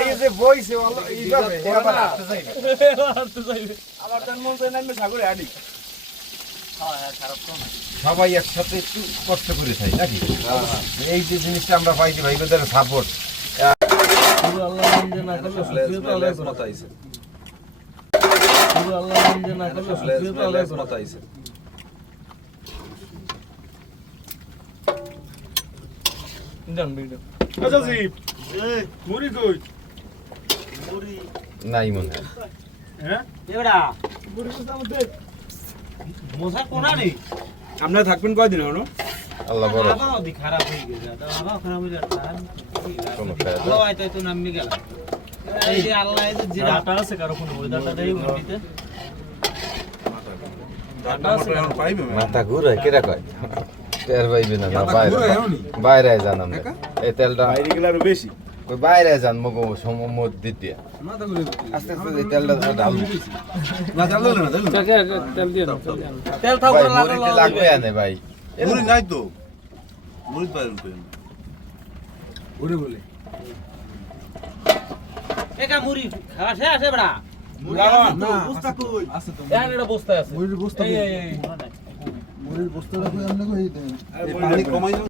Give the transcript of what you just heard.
এই যে বইছে এইভাবে আবার আসতে চাই না আবার তার মন চাই না আমি সাগরে আনি সবাই একসাথে একটু কষ্ট করে খাই নাকি এই যে জিনিসটা আমরা পাইছি ভাই ওদের সাপোর্ট আল্লাহ মঞ্জে না করলে সুফিয়ত আল্লাহ মতাইছে আল্লাহ মঞ্জে না করলে সুফিয়ত আল্লাহ মতাইছে ডান ভিডিও আচ্ছা জি মুড়ি কই নাই মনে হয় হ্যাঁ এবারে মুড়ি তো আমাদের মশা কোনা নেই আপনারা থাকবেন কয়দিন হলো আল্লাহ বড় আবাও দি খারাপ হয়ে গেছে আবাও খারাপ হয়ে যাচ্ছে সমস্যা আছে। আল্লাহ আইতো তো নামে গেল এই যে আল্লাহ এই যে জিরাটা আছে কারো কোনো ওয়েদারটা দেই মুড়িতে মাথা ঘুরে কেরা কয় তেল পাইবে না না বাইরে বাইরে জানাম এই তেলটা বাইরে গেলে আরো বেশি ওই বাইরে যান মগো সমমত দিতে আস্তে আস্তে এই তেলটা ঢালু না চাললো না তেল দিয়ে দাও তেল থাও ভাই করে মুড়িতে লাগবে আনে ভাই মুড়ি নাই তো মুড়ি পাইবেন পেন ওরে বলে একা মুড়ি খাওয়া শেষ আছে বড়া না বস্তা কই আছে তো এটা বস্তা আছে মুড়ির বস্তা এই মুড়ির বস্তাটা কই আমনে কই দেন পানি কমাই